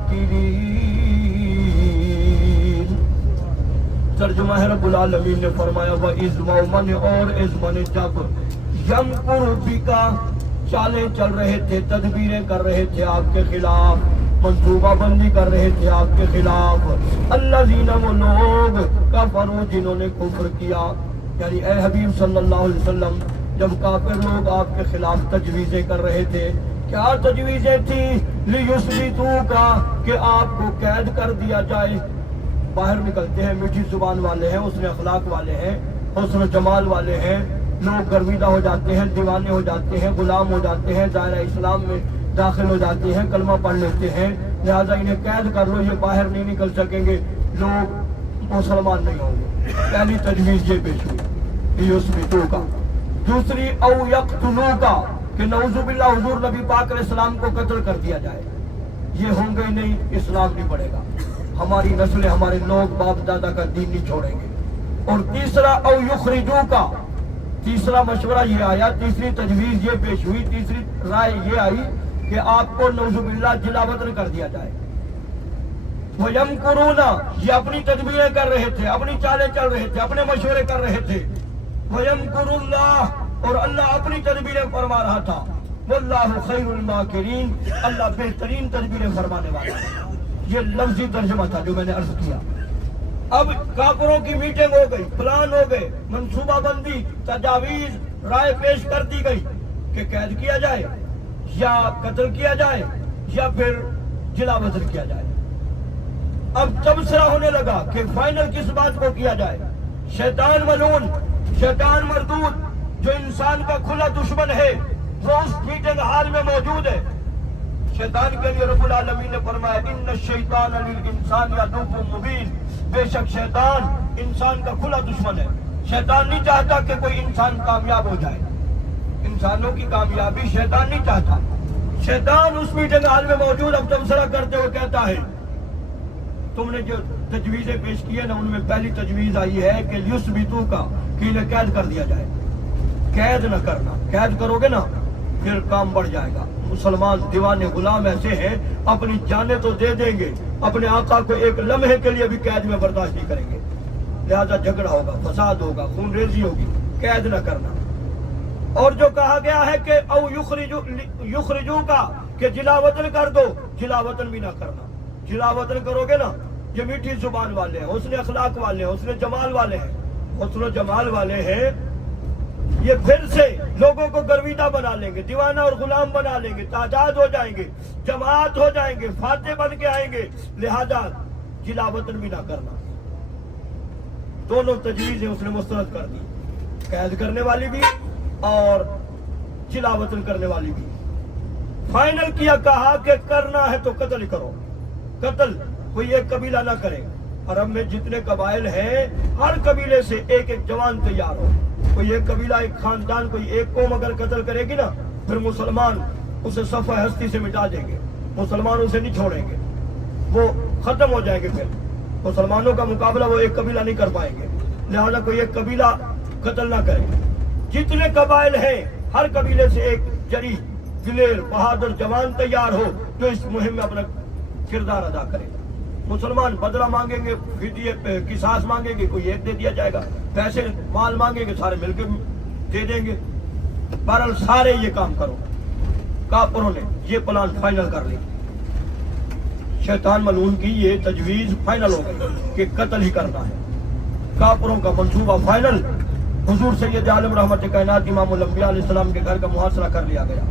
الْمَاكِرِينَ۔ ترجمہ ہے رب العالمین نے فرمایا وَإِذْ مَوْمَنِ اور اِذْمَنِ جب یمکر بِکَ چالیں چل رہے تھے، تدبیریں کر رہے تھے آپ کے خلاف، منصوبہ بندی کر رہے تھے آپ کے خلاف، الذین وہ لوگ کفروا جنہوں نے کفر کیا، یعنی اے حبیب صلی اللہ علیہ وسلم جب کافر لوگ آپ کے خلاف تجویزیں کر رہے تھے، کیا تجویزیں تھیں؟ لیثبتوک کہ آپ کو قید کر دیا جائے۔ باہر نکلتے ہیں، میٹھی زبان والے ہیں، حسن اخلاق والے ہیں، حسن و جمال والے ہیں، لوگ گرویدہ ہو جاتے ہیں، دیوانے ہو جاتے ہیں، غلام ہو جاتے ہیں، دائرہ اسلام میں داخل ہو جاتے ہیں، کلمہ پڑھ لیتے ہیں، لہٰذا انہیں قید کر لو، یہ باہر نہیں نکل سکیں گے، لوگ مسلمان نہیں ہوں گے۔ پہلی تجویز یہ پیش ہوئی لیثبتوک۔ دوسری او یقتلوک کہ نعوذ باللہ حضور نبی پاک علیہ السلام کو قتل کر دیا جائے، یہ ہوں گے نہیں، اسلام نہیں پڑے گا، ہماری نسلیں ہمارے لوگ باپ دادا کا دین نہیں چھوڑیں گے۔ اور تیسرا او یخرجوک، تیسرا مشورہ یہ آیا، تیسری تجویز یہ پیش ہوئی، تیسری رائے یہ آئی کہ آپ کو نعوذ باللہ جلا وطن کر دیا جائے۔ وَيَمْكُرُونَ یہ اپنی تدبیریں کر رہے تھے، اپنی چالیں چل رہے تھے، اپنے مشورے کر رہے تھے۔ وَيَمْكُرُ اللَّهُ اور اللہ اپنی تدبیریں فرما رہا تھا۔ وَاللَّهُ خَيْرُ الْمَاكِرِينَ اللہ بہترین تدبیریں فرمانے والا ہے۔ یہ لفظی ترجمہ تھا جو میں نے عرض کیا۔ اب کافروں کی میٹنگ ہو گئی، پلان ہو گئے، منصوبہ بندی، تجاویز، رائے پیش کر دی گئی کہ قید کیا جائے یا قتل کیا جائے یا پھر جلا وطن کیا جائے۔ اب تبصرہ ہونے لگا کہ فائنل کس بات کو کیا جائے۔ شیطان ملعون، شیطان مردود جو انسان کا کھلا دشمن ہے وہ اس میٹنگ ہال میں موجود ہے۔ شیطان کے لیے رب العالمین نے فرمایا ان الشیطان للانسان عدو مبین، بے شک شیطان انسان کا کھلا دشمن ہے۔ شیطان نہیں چاہتا کہ کوئی انسان کامیاب ہو جائے، انسانوں کی کامیابی شیطان نہیں چاہتا۔ شیطان اس میٹنگ ہال میں موجود اب تبصرہ کرتے ہوئے کہتا ہے تم نے جو تجویزیں پیش کی ہے نا، ان میں پہلی تجویز آئی ہے کہ لیثبتوک کہ انہیں قید کر دیا جائے۔ قید نہ کرنا، قید کرو گے نا پھر کام بڑھ جائے گا۔ مسلمان دیوانے غلام ایسے ہیں اپنی جانیں تو دے دیں گے، اپنے آقا کو ایک لمحے کے لیے بھی قید میں برداشت نہیں کریں گے، لہذا جھگڑا ہوگا، فساد ہوگا، خون ریزی ہوگی، قید نہ کرنا۔ اور جو کہا گیا ہے کہ او یخرجوک کہ جلا وطن کر دو، جلا وطن بھی نہ کرنا۔ جلا وطن کرو گے نا، یہ میٹھی زبان والے ہیں، حسن اخلاق والے ہیں، حسن جمال والے ہیں، حسن و جمال والے ہیں، یہ پھر سے لوگوں کو گرویدہ بنا لیں گے، دیوانہ اور غلام بنا لیں گے، تعداد ہو جائیں گے، جماعت ہو جائیں گے، فاتح بن کے آئیں گے، لہذا جلا وطن بھی نہ کرنا۔ دونوں تجویزیں اس نے مسترد کر دی، قید کرنے والی بھی اور جلا وطن کرنے والی بھی۔ فائنل کیا، کہا کہ کرنا ہے تو قتل کرو، قتل کوئی ایک قبیلہ نہ کرے۔ عرب میں جتنے قبائل ہیں ہر قبیلے سے ایک ایک جوان تیار ہو، کوئی ایک قبیلہ، ایک خاندان، کوئی ایک قوم اگر قتل کرے گی نا پھر مسلمان اسے صفحہ ہستی سے مٹا دیں گے، مسلمان اسے نہیں چھوڑیں گے، وہ ختم ہو جائیں گے، پھر مسلمانوں کا مقابلہ وہ ایک قبیلہ نہیں کر پائیں گے، لہذا کوئی ایک قبیلہ قتل نہ کرے۔ جتنے قبائل ہیں ہر قبیلے سے ایک جری دلیر بہادر جوان تیار ہو جو اس مہم میں اپنا کردار ادا کرے۔ مسلمان بدلہ مانگیں گے، فدیے قصاص مانگیں گے، کوئی ایک دے دیا جائے گا، پیسے مال مانگیں گے، سارے مل کے دے دیں گے۔ بہرحال سارے یہ کام کرو۔ کافروں نے یہ پلان فائنل کر لی، شیطان ملعون کی یہ تجویز فائنل ہو گئی کہ قتل ہی کرنا ہے۔ کافروں کا منصوبہ فائنل، حضور سید عالم رحمت کائنات امام الانبیاء علیہ السلام کے گھر کا محاصرہ کر لیا گیا۔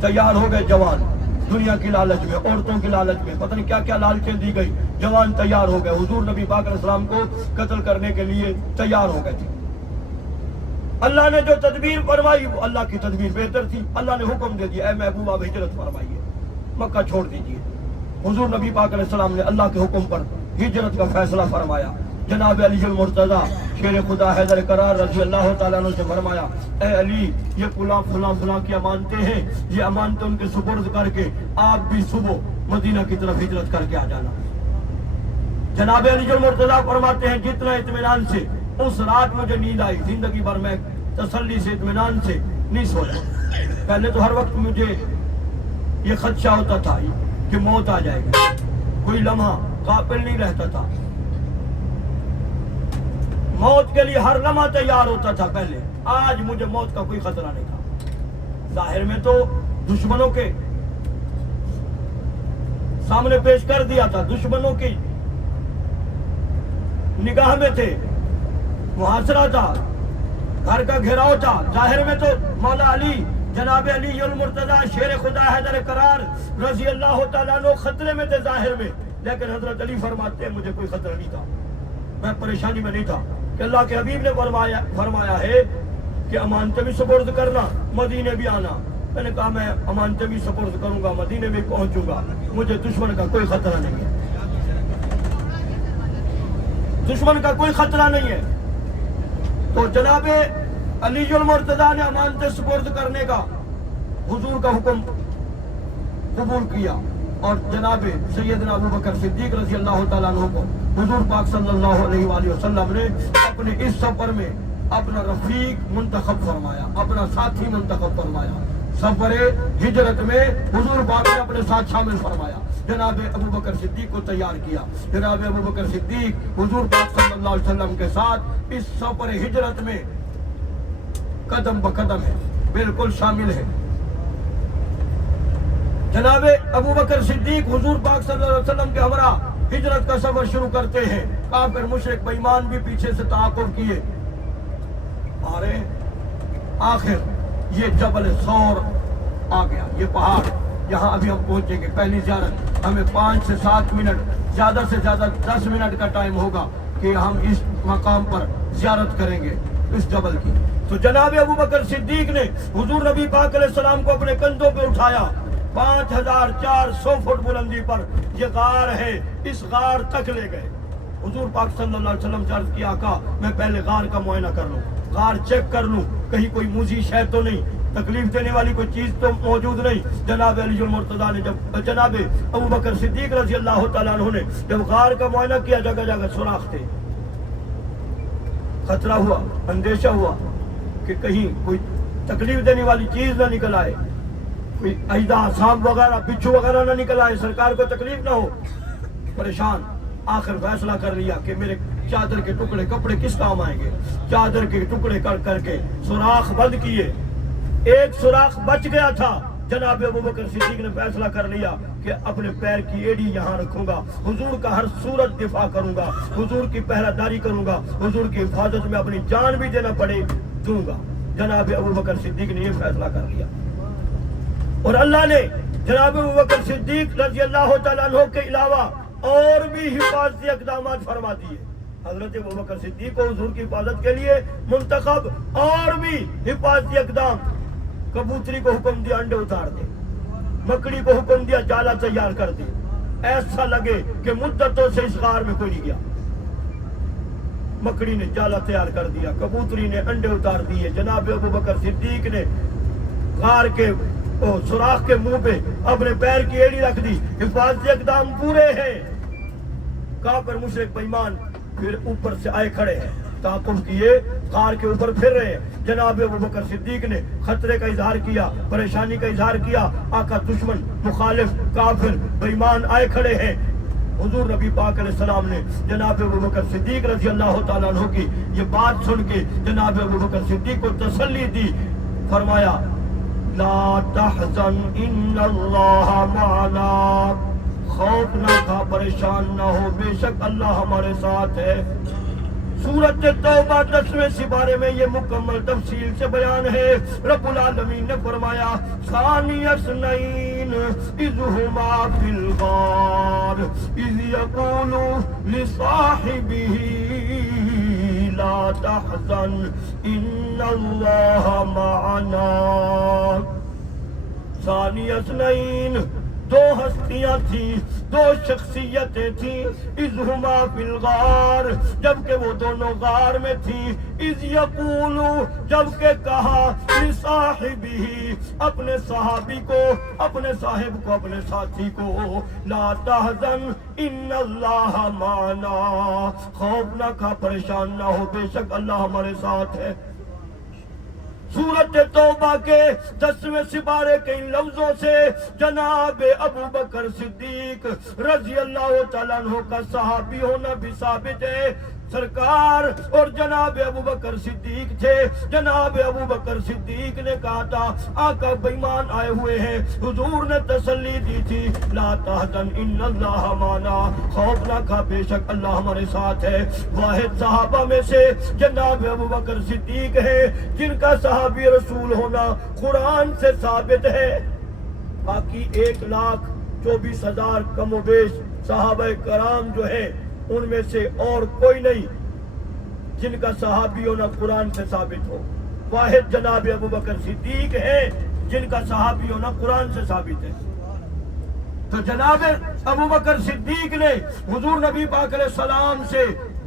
تیار ہو گئے جوان، دنیا کی لالچ میں، عورتوں کی لالچ میں، پتہ نہیں کیا کیا لالچیں دی گئی، جوان تیار ہو گئے، حضور نبی پاک علیہ السلام کو قتل کرنے کے لیے تیار ہو گئے تھے۔ اللہ نے جو تدبیر فرمائی وہ اللہ کی تدبیر بہتر تھی۔ اللہ نے حکم دے دیا اے محبوب آپ ہجرت فرمائیے، مکہ چھوڑ دیجیے۔ حضور نبی پاک علیہ السلام نے اللہ کے حکم پر ہجرت کا فیصلہ فرمایا۔ جناب علی المرتضیٰ شیر خدا حیدر قرار رضی اللہ تعالیٰ عنہ سے فرمایا اے علی یہ فلاں فلاں فلاں کی امانتیں ہیں، یہ امانتیں ان کے سپرد کر کے آپ بھی صبح مدینہ کی طرف ہجرت کر کے آ جانا۔ جناب علی المرتضیٰ فرماتے ہیں جتنا اطمینان سے اس رات مجھے نیند آئی، زندگی بھر میں تسلی سے اطمینان سے نہیں سویا۔ پہلے تو ہر وقت مجھے یہ خدشہ ہوتا تھا کہ موت آ جائے گی، کوئی لمحہ غافل نہیں رہتا تھا، موت کے لیے ہر لمحہ تیار ہوتا تھا پہلے۔ آج مجھے موت کا کوئی خطرہ نہیں تھا۔ ظاہر میں تو دشمنوں کے سامنے پیش کر دیا تھا، دشمنوں کی نگاہ میں تھے، محاصرہ تھا، گھر کا گھیراؤ تھا۔ ظاہر میں تو مولا علی، جناب علی المرتضی شیر خدا حیدر قرار رضی اللہ تعالیٰ عنہ خطرے میں تھے ظاہر میں، لیکن حضرت علی فرماتے ہیں مجھے کوئی خطرہ نہیں تھا، میں پریشانی میں نہیں تھا، کہ اللہ کے حبیب نے فرمایا ہے کہ امانتیں بھی سپرد کرنا، مدینے بھی آنا۔ میں نے کہا میں امانتیں بھی سپرد کروں گا، مدینے بھی پہنچوں گا، مجھے دشمن کا کوئی خطرہ نہیں ہے، دشمن کا کوئی خطرہ نہیں ہے۔ تو جناب علی المرتضی نے امانتیں سپرد کرنے کا حضور کا حکم قبول کیا، اور جناب سیدنا ابوبکر صدیق رضی اللہ تعالیٰ عنہ کو حضور پاک صلی اللہ علیہ وآلہ وسلم نے اپنے اس سفر میں اپنا رفیق منتخب فرمایا، اپنا ساتھی منتخب فرمایا۔ سفر ہجرت میں حضور پاک نے اپنے ساتھ شامل فرمایا، جناب ابوبکر صدیق کو تیار کیا۔ جناب ابوبکر صدیق حضور پاک صلی اللہ علیہ وسلم کے ساتھ اس سفر ہجرت میں قدم بقدم ہے، بالکل شامل ہے۔ جناب ابوبکر صدیق حضور پاک صلی اللہ علیہ وسلم کے ہمراہ ہجرت کا سفر شروع کرتے ہیں، کافر مشرک بے ایمان بھی پیچھے سے تعاقب کیے، اور آخر یہ جبل ثور آ گیا، یہ پہاڑ، یہاں ابھی ہم پہنچیں گے۔ پہلی زیارت ہمیں 5 سے 7 منٹ، زیادہ سے زیادہ 10 منٹ کا ٹائم ہوگا کہ ہم اس مقام پر زیارت کریں گے اس جبل کی۔ تو جناب ابوبکر صدیق نے حضور نبی پاک علیہ السلام کو اپنے کندھوں پہ اٹھایا، 5400 فٹ بلندی پر یہ غار ہے، اس غار تک لے گئے۔ حضور پاک صلی اللہ علیہ وسلم سے عرض کیا، آقا میں پہلے غار کا معائنہ کر لوں، غار چیک کر لوں، کہیں کوئی موذی شے تو نہیں، تکلیف دینے والی کوئی چیز تو موجود نہیں۔ جناب علی المرتضی نے جناب ابوبکر صدیق رضی اللہ تعالیٰ عنہ نے جب غار کا معائنہ کیا، جگہ جگہ سوراخ تھے، خطرہ ہوا، اندیشہ ہوا کہ کہیں کوئی تکلیف دینے والی چیز نہ نکل آئے، کوئی اژدہا، سانپ وغیرہ، بچھو وغیرہ نہ نکل آئے، سرکار کو تکلیف نہ ہو۔ پریشان، آخر فیصلہ کر لیا کہ میرے چادر کے ٹکڑے، کپڑے کس کام آئیں گے، چادر کے ٹکڑے کر کر کے سوراخ بند کیے، ایک سوراخ بچ گیا تھا۔ جناب ابوبکر صدیق نے فیصلہ کر لیا کہ اپنے پیر کی ایڑی یہاں رکھوں گا، حضور کا ہر صورت دفاع کروں گا، حضور کی پہرہ داری کروں گا، حضور کی حفاظت میں اپنی جان بھی دینا پڑے دوں گا۔ جناب ابوبکر صدیق نے یہ فیصلہ کر لیا، اور اللہ نے جناب ابوبکر صدیق رضی اللہ تعالیٰ عنہ کے علاوہ اور بھی حفاظتی اقدامات فرما دیے۔ حضرت ابوبکر صدیق کو حضور کی حفاظت کے لیے منتخب اور بھی حفاظتی اقدام، کبوتری کو حکم دیا انڈے اتار دے، مکڑی کو حکم دیا جالا تیار کر دے، ایسا لگے کہ مدتوں سے اس غار میں کوئی نہیں گیا۔ مکڑی نے جالا تیار کر دیا، کبوتری نے انڈے اتار دیے، جناب ابوبکر صدیق نے غار کے سوراخ کے منہ پہ اپنے پیر کی ایڑی رکھ دی، حفاظتی اقدام پورے ہیں۔ کافر مشرک بے ایمان پھر اوپر سے آئے کھڑے ہیں، تعاقب کیے، غار کے اوپر پھر رہے ہیں۔ جناب ابوبکر صدیق نے خطرے کا اظہار کیا، پریشانی کا اظہار کیا، آقا دشمن، مخالف، کافر، بے ایمان آئے کھڑے ہیں۔ حضور نبی پاک علیہ السلام نے جناب ابوبکر صدیق رضی اللہ تعالیٰ عنہ کی یہ بات سن کے جناب ابوبکر صدیق کو تسلی دی، فرمایا لا تحزن ان اللہ معنا، خوف نہ کھا، پریشان نہ ہو، بے شک اللہ ہمارے ساتھ ہے۔ سورۃ توبہ 10ویں سپارے میں یہ مکمل تفصیل سے بیان ہے۔ رب العالمین نے فرمایا ثانی اثنین اذ ہما فی الغار اذ یقول لصاحبہ لا تحزن ان اللہ معنا۔ ثانی اثنین، دو ہستیاں تھیں، دو شخصیتیں تھیں، اذ ہما فی الغار، جبکہ وہ دونوں غار میں تھیں، اذ یقول، جبکہ کہا، لصاحبہ، اپنے صحابی کو، اپنے صاحب کو، اپنے ساتھی کو، لا تحزن ان اللہ معنا، خوف نہ کھا، پریشان نہ ہو، بے شک اللہ ہمارے ساتھ ہے۔ سورت توبہ کے 10ویں سپارے کے ان لفظوں سے جناب ابو بکر صدیق رضی اللہ تعالیٰ عنہ کا صحابی ہونا بھی ثابت ہے۔ سرکار اور جناب ابو بکر صدیق تھے۔ جناب ابو بکر صدیق نے کہا تھا آقا بیمان آئے ہوئے ہیں، حضور نے تسلی دی تھی لا تحزن ان اللہ معنا، خوف نہ کھا بے شک اللہ ہمارے ساتھ ہے۔ واحد صحابہ میں سے جناب ابو بکر صدیق ہے جن کا صحابی رسول ہونا قرآن سے ثابت ہے۔ باقی 1,24,000 کم و بیش صحابہ کرام جو ہیں ان میں سے اور کوئی نہیں جن کا صحابی ہونا قرآن سے ثابت ہو۔ واحد جناب ابو بکر صدیق ہیں جن کا صحابی ہونا قرآن سے ثابت ہے۔ تو جناب ابو بکر صدیق نے حضور نبی پاک علیہ السلام سے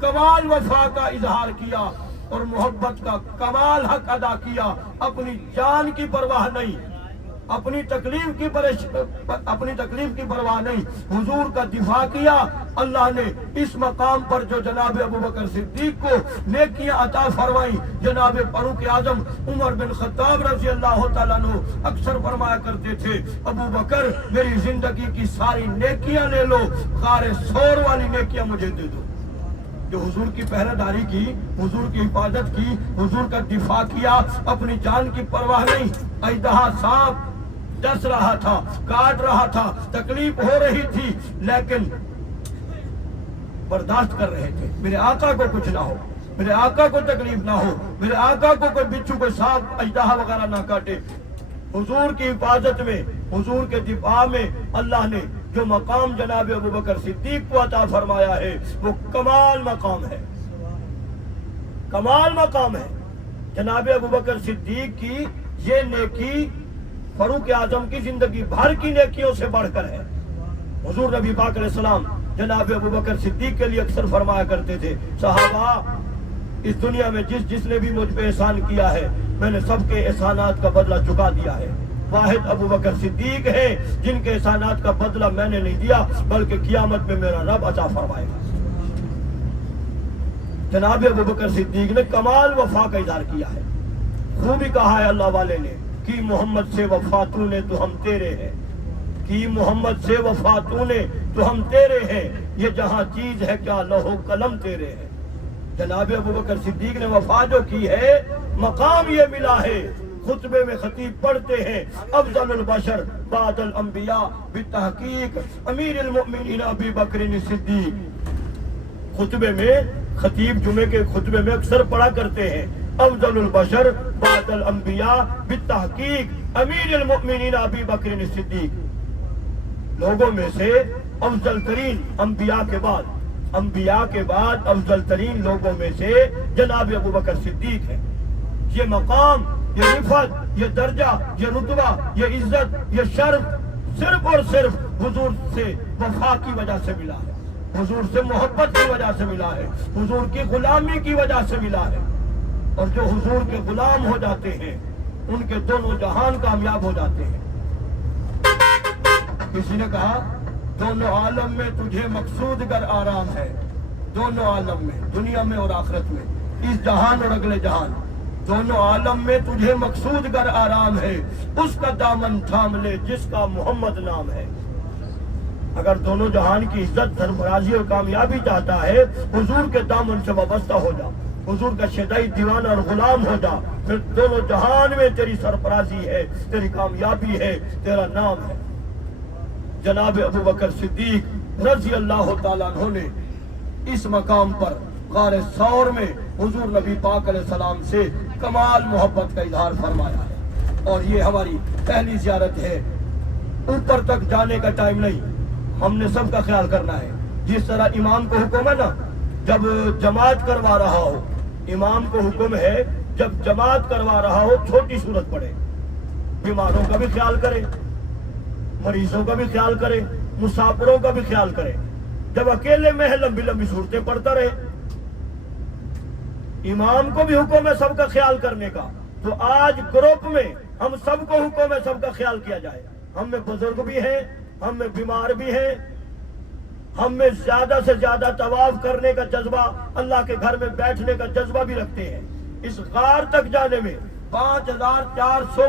کمال وفا کا اظہار کیا اور محبت کا کمال حق ادا کیا، اپنی جان کی پرواہ نہیں، اپنی تکلیف کی پرواہ نہیں، حضور کا دفاع کیا۔ اللہ نے اس مقام پر جو جناب ابو بکر صدیق کو نیکیاں عطا فرمائیں، جناب فاروق اعظم عمر بن خطاب رضی اللہ تعالیٰ عنہ اکثر فرمایا کرتے تھے ابو بکر میری زندگی کی ساری نیکیاں لے لو، غار ثور والی نیکیاں مجھے دے دو۔ جو حضور کی پہرہ داری کی، حضور کی حفاظت کی، حضور کا دفاع کیا، اپنی جان کی پرواہ نہیں۔ اژدہا سانپ ڈس رہا تھا، کاٹ رہا تھا، تکلیف ہو رہی تھی، لیکن برداشت کر رہے تھے۔ میرے آقا کو کچھ نہ ہو، میرے آقا کو تکلیف نہ ہو، میرے آقا کو کوئی بچھو کوئی سانپ اژدہا وغیرہ نہ کاٹے۔ حضور کی حفاظت میں، حضور کے دفاع میں اللہ نے جو مقام جناب ابو بکر صدیق کو عطا فرمایا ہے وہ کمال مقام ہے، کمال مقام ہے۔ جناب ابو بکر صدیق کی یہ نیکی فاروق اعظم کی زندگی بھر کی نیکیوں سے بڑھ کر ہے۔ حضور نبی پاک علیہ السلام جناب ابو بکر صدیق کے لیے اکثر فرمایا کرتے تھے صحابہ اس دنیا میں جس نے بھی مجھ پہ احسان کیا ہے میں نے سب کے احسانات کا بدلہ چکا دیا ہے۔ واحد ابو بکر صدیق ہیں جن کے احسانات کا بدلہ میں نے نہیں دیا بلکہ قیامت میں میرا رب عطا فرمائے گا۔ جناب ابو بکر صدیق نے کمال وفا کا اظہار کیا ہے، خوبی کہا ہے اللہ والے نے کہ محمد سے وفا تو نے تو ہم تیرے ہیں، کہ محمد سے وفا تو نے تو ہم تیرے ہیں، یہ جہاں چیز ہے کیا لوح قلم تیرے ہیں۔ جناب ابو بکر صدیق نے وفا جو کی ہے مقام یہ ملا ہے، خطبے میں خطیب پڑھتے ہیں افضل البشر بعد الانبیاء بالتحقیق امیر المؤمنین ابی بکر صدیق۔ خطبے میں خطیب جمعے کے خطبے میں اکثر پڑھا کرتے ہیں افضل البشر بعد الانبیاء بالتحقیق امیر المؤمنین ابی بکر صدیق۔ لوگوں میں سے افضل ترین انبیاء کے بعد افضل ترین لوگوں میں سے جناب ابو بکر صدیق ہے۔ یہ مقام، یہ رفعت، یہ درجہ، یہ رتبہ، یہ عزت، یہ شرف صرف اور صرف حضور سے وفا کی وجہ سے ملا ہے، حضور سے محبت کی وجہ سے ملا ہے، حضور کی غلامی کی وجہ سے ملا ہے۔ اور جو حضور کے غلام ہو جاتے ہیں ان کے دونوں جہان کامیاب ہو جاتے ہیں۔ کسی نے کہا دونوں عالم میں تجھے مقصود گر آرام ہے، دونوں عالم میں، دنیا میں اور آخرت میں، اس جہان اور اگلے جہان، دونوں عالم میں تجھے مقصود گر آرام ہے، اس کا دامن تھام لے جس کا محمد نام ہے۔ اگر دونوں جہان کی عزت، سرفرازی اور کامیابی چاہتا ہے حضور کے دامن سے وابستہ ہو جا، حضور کا شدائی دیوانہ اور غلام ہو جا، پھر دونوں جہان میں تیری سرفرازی ہے، تیری کامیابی ہے، تیرا نام ہے۔ جناب ابو بکر صدیق رضی اللہ تعالیٰ عنہ نے اس مقام پر غار ثور میں حضور نبی پاک علیہ السلام سے کمال محبت کا اظہار فرمایا ہے، اور یہ ہماری پہلی زیارت ہے۔ اوپر تک جانے کا ٹائم نہیں، ہم نے سب کا خیال کرنا ہے۔ جس طرح امام کو حکم ہے نا جب جماعت کروا رہا ہو، امام کو حکم ہے جب جماعت کروا رہا ہو چھوٹی صورت پڑھے، بیماروں کا بھی خیال کرے، مریضوں کا بھی خیال کرے، مسافروں کا بھی خیال کرے۔ جب اکیلے میں ہے لمبی لمبی صورتیں پڑھتا رہے۔ امام کو بھی حکم ہے سب کا خیال کرنے کا، تو آج گروپ میں ہم سب کو حکم ہے سب کا خیال کیا جائے۔ ہم میں بزرگ بھی ہیں، ہم میں بیمار بھی ہیں، ہم میں زیادہ سے زیادہ طواف کرنے کا جذبہ، اللہ کے گھر میں بیٹھنے کا جذبہ بھی رکھتے ہیں۔ اس غار تک جانے میں 5400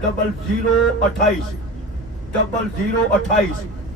0028 0028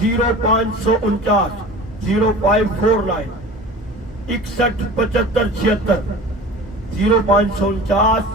0549 0549 617576 0549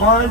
5